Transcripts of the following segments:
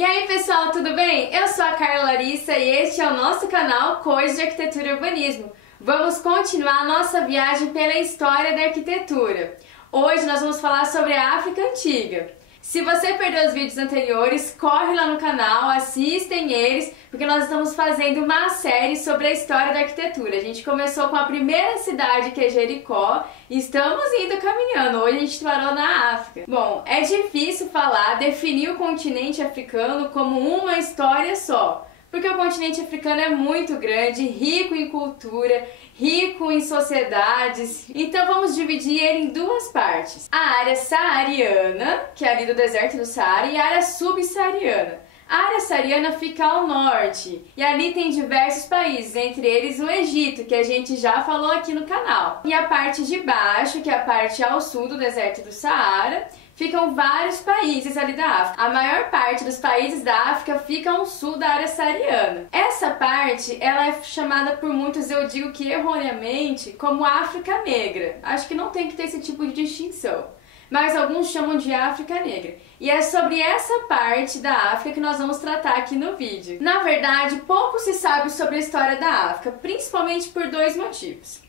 E aí pessoal, tudo bem? Eu sou a Carla Larissa e este é o nosso canal Coisas de Arquitetura e Urbanismo. Vamos continuar a nossa viagem pela história da arquitetura. Hoje nós vamos falar sobre a África Antiga. Se você perdeu os vídeos anteriores, corre lá no canal, assistem eles, porque nós estamos fazendo uma série sobre a história da arquitetura. A gente começou com a primeira cidade, que é Jericó, e estamos indo caminhando. Hoje a gente parou na África. Bom, é difícil definir o continente africano como uma história só, porque o continente africano é muito grande, rico em cultura, rico em sociedades. Então vamos dividir ele em duas partes. A área saariana, que é ali do deserto do Saara, e a área subsaariana. A área saariana fica ao norte, e ali tem diversos países, entre eles o Egito, que a gente já falou aqui no canal. E a parte de baixo, que é a parte ao sul do deserto do Saara, ficam vários países ali da África. A maior parte dos países da África fica ao sul da área saariana. Essa parte, ela é chamada por muitos, eu digo que erroneamente, como África Negra. Acho que não tem que ter esse tipo de distinção, mas alguns chamam de África Negra. E é sobre essa parte da África que nós vamos tratar aqui no vídeo. Na verdade, pouco se sabe sobre a história da África, principalmente por dois motivos.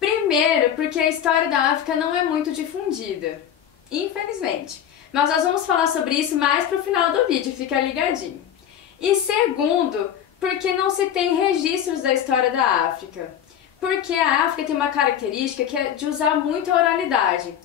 Primeiro, porque a história da África não é muito difundida, infelizmente. Mas nós vamos falar sobre isso mais pro final do vídeo, fica ligadinho. E segundo, porque não se tem registros da história da África. Porque a África tem uma característica que é de usar muito a oralidade.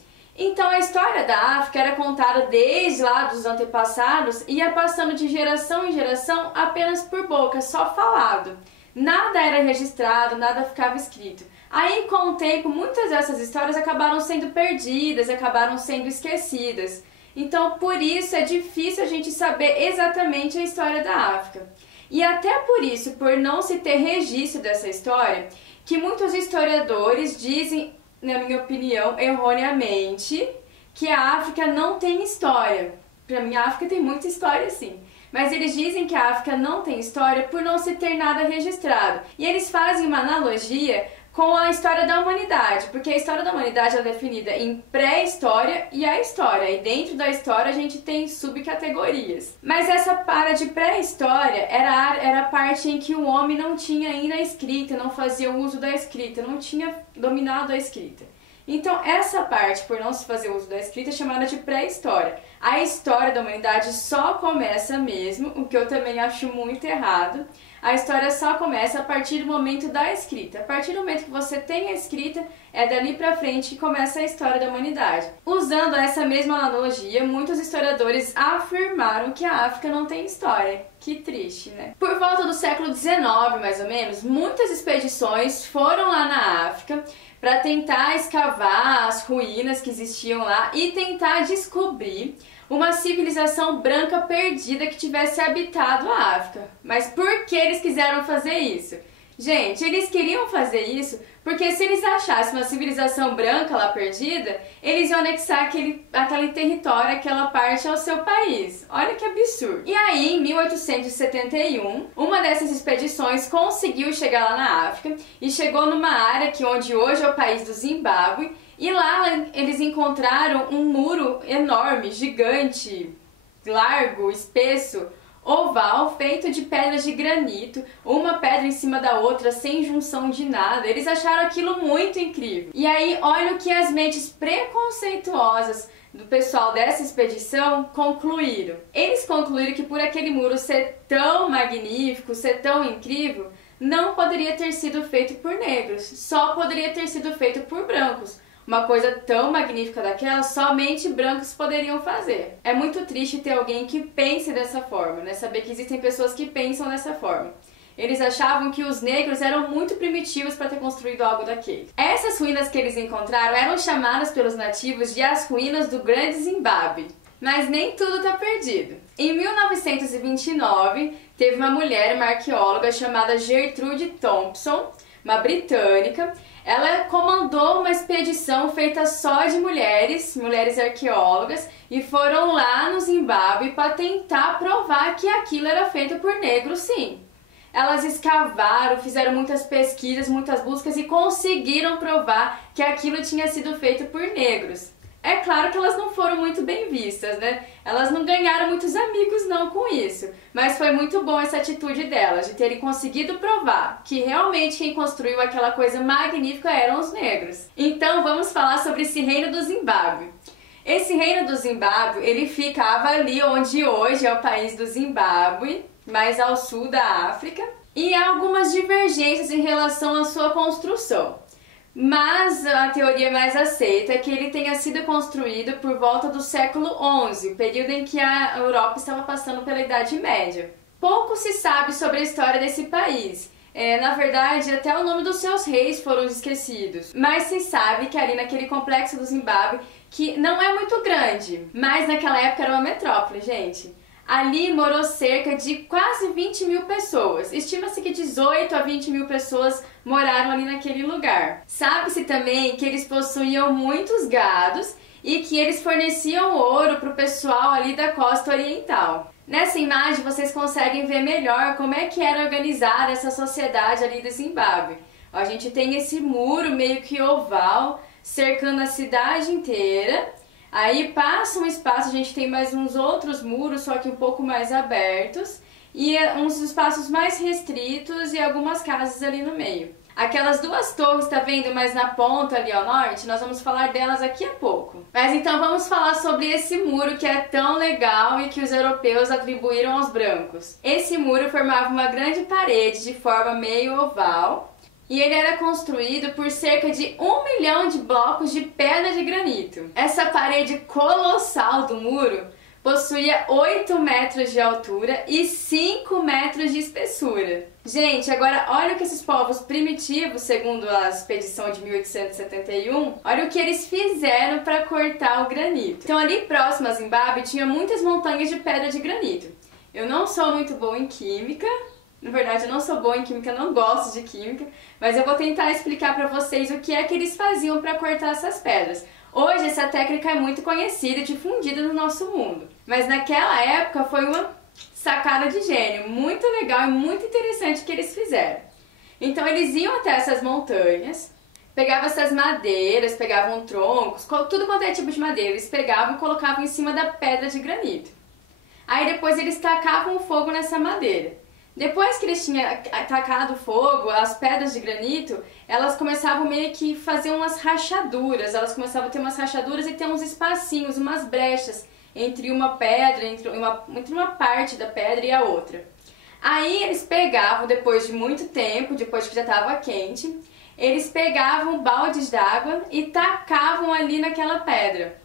Então a história da África era contada desde lá dos antepassados e ia passando de geração em geração apenas por boca, só falado. Nada era registrado, nada ficava escrito. Aí, com o tempo, muitas dessas histórias acabaram sendo perdidas, acabaram sendo esquecidas. Então, por isso é difícil a gente saber exatamente a história da África. E até por isso, por não se ter registro dessa história, que muitos historiadores dizem, na minha opinião, erroneamente, que a África não tem história. Para mim, a África tem muita história, sim. Mas eles dizem que a África não tem história por não se ter nada registrado. E eles fazem uma analogia com a história da humanidade, porque a história da humanidade é definida em pré-história e a história, e dentro da história a gente tem subcategorias. Mas essa parte de pré-história era a parte em que o homem não tinha ainda a escrita, não fazia uso da escrita, não tinha dominado a escrita. Então essa parte, por não se fazer uso da escrita, é chamada de pré-história. A história da humanidade só começa mesmo, o que eu também acho muito errado. A história só começa a partir do momento da escrita. A partir do momento que você tem a escrita, é dali pra frente que começa a história da humanidade. Usando essa mesma analogia, muitos historiadores afirmaram que a África não tem história. Que triste, né? Por volta do século XIX, mais ou menos, muitas expedições foram lá na África para tentar escavar as ruínas que existiam lá e tentar descobrir uma civilização branca perdida que tivesse habitado a África. Mas por que eles quiseram fazer isso? Gente, eles queriam fazer isso porque se eles achassem uma civilização branca lá perdida, eles iam anexar aquele território, aquela parte ao seu país. Olha que absurdo. E aí, em 1871, uma dessas expedições conseguiu chegar lá na África e chegou numa área onde hoje é o país do Zimbábue, e lá eles encontraram um muro enorme, gigante, largo, espesso, oval, feito de pedras de granito, uma pedra em cima da outra, sem junção de nada. Eles acharam aquilo muito incrível. E aí, olha o que as mentes preconceituosas do pessoal dessa expedição concluíram. Eles concluíram que por aquele muro ser tão magnífico, ser tão incrível, não poderia ter sido feito por negros, só poderia ter sido feito por brancos. Uma coisa tão magnífica daquela, somente brancos poderiam fazer. É muito triste ter alguém que pense dessa forma, né? Saber que existem pessoas que pensam dessa forma. Eles achavam que os negros eram muito primitivos para ter construído algo daquele. Essas ruínas que eles encontraram eram chamadas pelos nativos de as ruínas do Grande Zimbábue. Mas nem tudo está perdido. Em 1929, teve uma mulher, uma arqueóloga chamada Gertrude Thompson, uma britânica. Ela comandou uma expedição feita só de mulheres arqueólogas, e foram lá no Zimbábue para tentar provar que aquilo era feito por negros, sim. Elas escavaram, fizeram muitas pesquisas, muitas buscas e conseguiram provar que aquilo tinha sido feito por negros. É claro que elas não foram muito bem vistas, né? Elas não ganharam muitos amigos não com isso, mas foi muito bom essa atitude delas, de terem conseguido provar que realmente quem construiu aquela coisa magnífica eram os negros. Então vamos falar sobre esse reino do Zimbábue. Esse reino do Zimbábue, ele ficava ali onde hoje é o país do Zimbábue, mais ao sul da África, e há algumas divergências em relação à sua construção. Mas a teoria mais aceita é que ele tenha sido construído por volta do século XI, período em que a Europa estava passando pela Idade Média. Pouco se sabe sobre a história desse país. Na verdade, até o nome dos seus reis foram esquecidos. Mas se sabe que ali naquele complexo do Zimbábue, que não é muito grande, mas naquela época era uma metrópole, gente. Ali morou cerca de quase 20 mil pessoas. Estima-se que 18 a 20 mil pessoas moraram ali naquele lugar. Sabe-se também que eles possuíam muitos gados e que eles forneciam ouro para o pessoal ali da costa oriental. Nessa imagem vocês conseguem ver melhor como é que era organizada essa sociedade ali do Zimbábue. A gente tem esse muro meio que oval cercando a cidade inteira. Aí passa um espaço, a gente tem mais uns outros muros, só que um pouco mais abertos, e uns espaços mais restritos e algumas casas ali no meio. Aquelas duas torres, tá vendo mais na ponta ali ao norte? Nós vamos falar delas aqui a pouco. Mas então vamos falar sobre esse muro que é tão legal e que os europeus atribuíram aos brancos. Esse muro formava uma grande parede de forma meio oval, e ele era construído por cerca de 1 milhão de blocos de pedra de granito. Essa parede colossal do muro possuía 8 metros de altura e 5 metros de espessura. Gente, agora olha o que esses povos primitivos, segundo a expedição de 1871, olha o que eles fizeram para cortar o granito. Então ali próximo a Zimbábue tinha muitas montanhas de pedra de granito. Eu não sou muito boa em química. Na verdade, eu não sou boa em química, não gosto de química, mas eu vou tentar explicar para vocês o que é que eles faziam para cortar essas pedras. Hoje, essa técnica é muito conhecida e difundida no nosso mundo, mas naquela época foi uma sacada de gênio, muito legal e muito interessante que eles fizeram. Então, eles iam até essas montanhas, pegavam essas madeiras, pegavam troncos, tudo quanto é tipo de madeira, eles pegavam e colocavam em cima da pedra de granito. Aí depois eles tacavam o fogo nessa madeira. Depois que eles tinham atacado fogo, as pedras de granito, elas começavam meio que fazer umas rachaduras, elas começavam a ter umas rachaduras e ter uns espacinhos, umas brechas entre uma pedra, entre uma parte da pedra e a outra. Aí eles pegavam, depois de muito tempo, depois que já estava quente, eles pegavam baldes d'água e tacavam ali naquela pedra.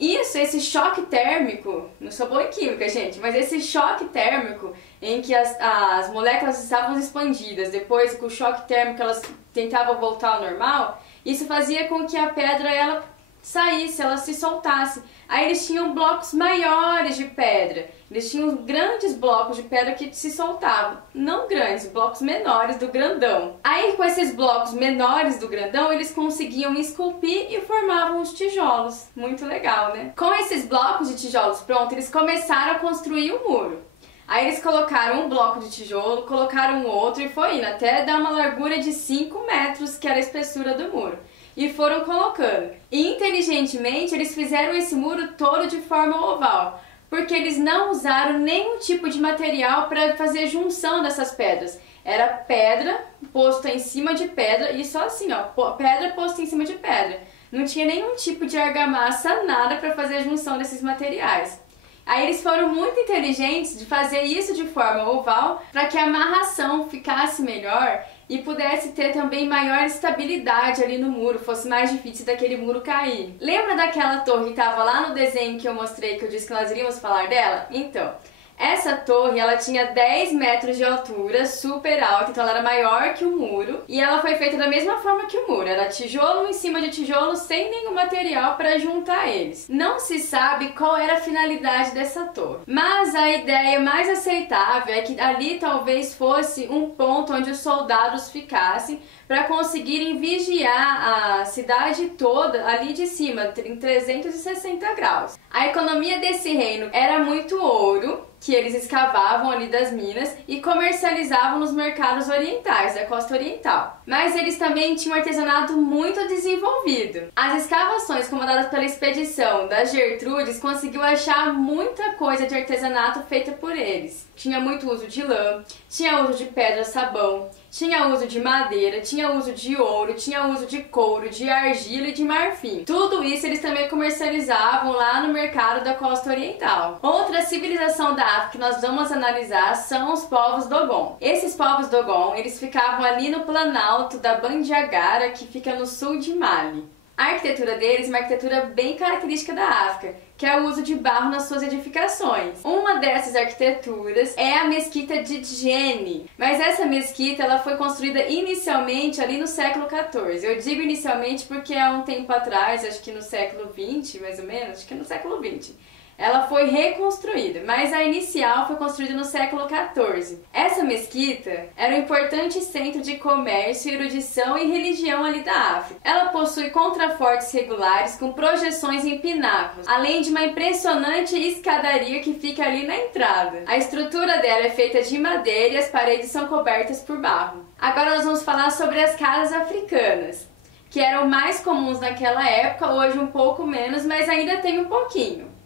Esse choque térmico, não sou boa em química, gente, mas esse choque térmico em que as moléculas estavam expandidas, depois com o choque térmico elas tentavam voltar ao normal, isso fazia com que a pedra ela saísse, ela se soltasse. Aí eles tinham blocos maiores de pedra, eles tinham grandes blocos de pedra que se soltavam, não grandes, blocos menores do grandão. Aí com esses blocos menores do grandão eles conseguiam esculpir e formavam os tijolos, muito legal, né? Com esses blocos de tijolos prontos, eles começaram a construir o muro. Aí eles colocaram um bloco de tijolo, colocaram outro e foi indo até dar uma largura de 5 metros, que era a espessura do muro. E foram colocando. E inteligentemente eles fizeram esse muro todo de forma oval, porque eles não usaram nenhum tipo de material para fazer junção dessas pedras. Era pedra posta em cima de pedra e só assim, ó, pedra posta em cima de pedra. Não tinha nenhum tipo de argamassa, nada para fazer a junção desses materiais. Aí eles foram muito inteligentes de fazer isso de forma oval para que a amarração ficasse melhor e pudesse ter também maior estabilidade ali no muro, fosse mais difícil daquele muro cair. Lembra daquela torre que estava lá no desenho que eu mostrei, que eu disse que nós iríamos falar dela? Então, essa torre, ela tinha 10 metros de altura, super alta, então ela era maior que o muro. E ela foi feita da mesma forma que o muro, era tijolo em cima de tijolo, sem nenhum material para juntar eles. Não se sabe qual era a finalidade dessa torre, mas a ideia mais aceitável é que ali talvez fosse um ponto onde os soldados ficassem para conseguirem vigiar a cidade toda ali de cima, em 360 graus. A economia desse reino era muito ouro, que eles escavavam ali das minas e comercializavam nos mercados orientais, da costa oriental. Mas eles também tinham um artesanato muito desenvolvido. As escavações comandadas pela expedição das Gertrudes conseguiu achar muita coisa de artesanato feita por eles. Tinha muito uso de lã, tinha uso de pedra-sabão, tinha uso de madeira, tinha uso de ouro, tinha uso de couro, de argila e de marfim. Tudo isso eles também comercializavam lá no mercado da costa oriental. Outra civilização da África que nós vamos analisar são os povos Dogon. Esses povos Dogon, eles ficavam ali no planalto da Bandiagara, que fica no sul de Mali. A arquitetura deles é uma arquitetura bem característica da África, que é o uso de barro nas suas edificações. Uma dessas arquiteturas é a mesquita de Djenne, mas essa mesquita ela foi construída inicialmente ali no século XIV. Eu digo inicialmente porque há um tempo atrás, acho que no século XX, mais ou menos, acho que no século XX, ela foi reconstruída, mas a inicial foi construída no século XIV. Essa mesquita era um importante centro de comércio, erudição e religião ali da África. Ela possui contrafortes regulares com projeções em pináculos, além de uma impressionante escadaria que fica ali na entrada. A estrutura dela é feita de madeira e as paredes são cobertas por barro. Agora nós vamos falar sobre as casas africanas, que eram mais comuns naquela época, hoje um pouco menos, mas ainda tem um pouquinho.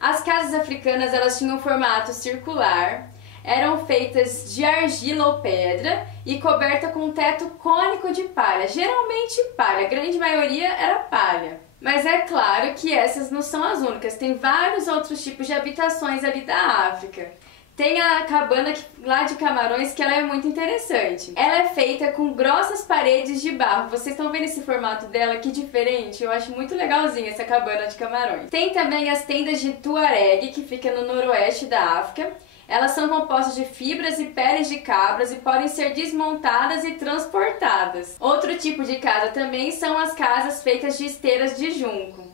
As casas africanas elas tinham um formato circular, eram feitas de argila ou pedra e coberta com um teto cônico de palha, geralmente palha, a grande maioria era palha. Mas é claro que essas não são as únicas, tem vários outros tipos de habitações ali da África. Tem a cabana lá de Camarões, que ela é muito interessante. Ela é feita com grossas paredes de barro. Vocês estão vendo esse formato dela? Que diferente. Eu acho muito legalzinha essa cabana de Camarões. Tem também as tendas de Tuareg, que fica no noroeste da África. Elas são compostas de fibras e peles de cabras e podem ser desmontadas e transportadas. Outro tipo de casa também são as casas feitas de esteiras de junco.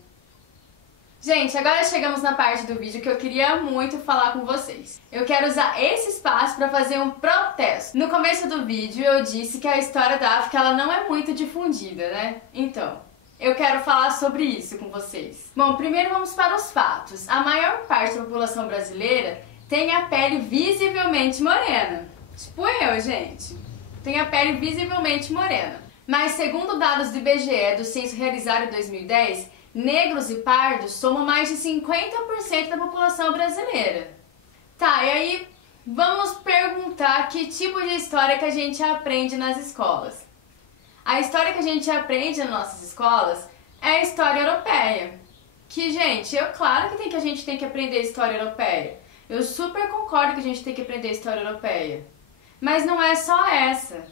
Gente, agora chegamos na parte do vídeo que eu queria muito falar com vocês. Eu quero usar esse espaço para fazer um protesto. No começo do vídeo eu disse que a história da África ela não é muito difundida, né? Então, eu quero falar sobre isso com vocês. Bom, primeiro vamos para os fatos. A maior parte da população brasileira tem a pele visivelmente morena. Tipo eu, gente. Tem a pele visivelmente morena. Mas segundo dados do IBGE do censo realizado em 2010, negros e pardos somam mais de 50% da população brasileira. Tá, e aí vamos perguntar que tipo de história que a gente aprende nas escolas. A história que a gente aprende nas nossas escolas é a história europeia. Que, gente, claro que a gente tem que aprender história europeia. Eu super concordo que a gente tem que aprender história europeia. Mas não é só essa.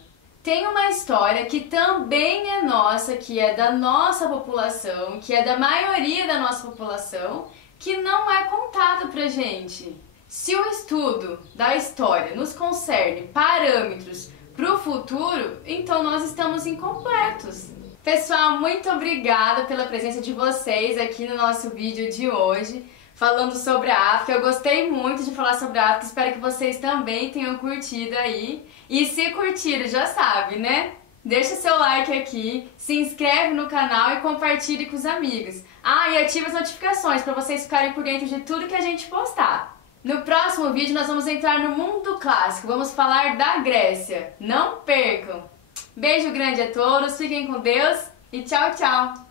Tem uma história que também é nossa, que é da nossa população, que é da maioria da nossa população, que não é contada pra gente. Se o estudo da história nos concerne parâmetros pro futuro, então nós estamos incompletos. Pessoal, muito obrigada pela presença de vocês aqui no nosso vídeo de hoje, falando sobre a África. Eu gostei muito de falar sobre a África, espero que vocês também tenham curtido aí. E se curtiram, já sabe, né? Deixa seu like aqui, se inscreve no canal e compartilhe com os amigos. Ah, e ative as notificações para vocês ficarem por dentro de tudo que a gente postar. No próximo vídeo nós vamos entrar no mundo clássico, vamos falar da Grécia. Não percam! Beijo grande a todos, fiquem com Deus e tchau, tchau!